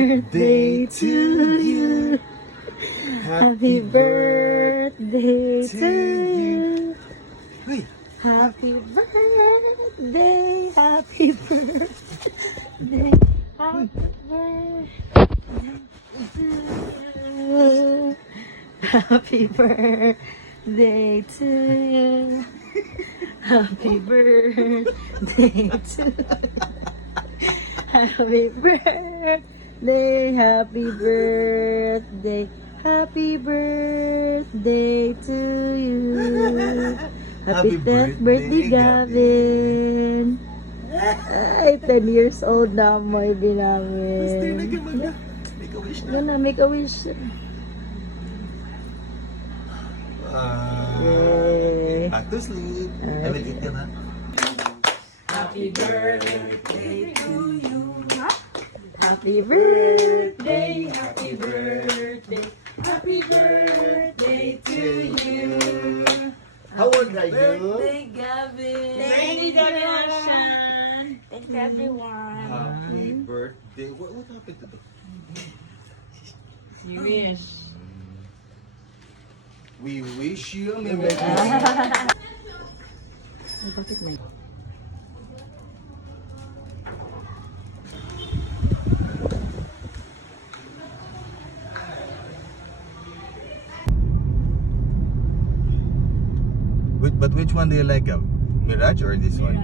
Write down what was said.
birthday to you. Happy birthday to you. Uy! Happy birthday, happy birthday, happy birthday to you. Happy birthday to you. Happy birthday to you. Happy birthday, happy birthday, happy birthday to you. Happy 10th birthday, Gavin. Ay, 10 years old na mo, Gusto namin. na mag make a wish na. Yun na, make a wish. Yay. Back to sleep. I will eat yan ha. Happy birthday to you. Happy birthday, happy birthday, happy birthday to you. How old are you? Birthday, Gavin. Thank you, Sean. Thanks everyone. Happy birthday. What happened to them? You wish. We wish you a Merry Oh, bakit may? But which one do you like? Mirage or this one?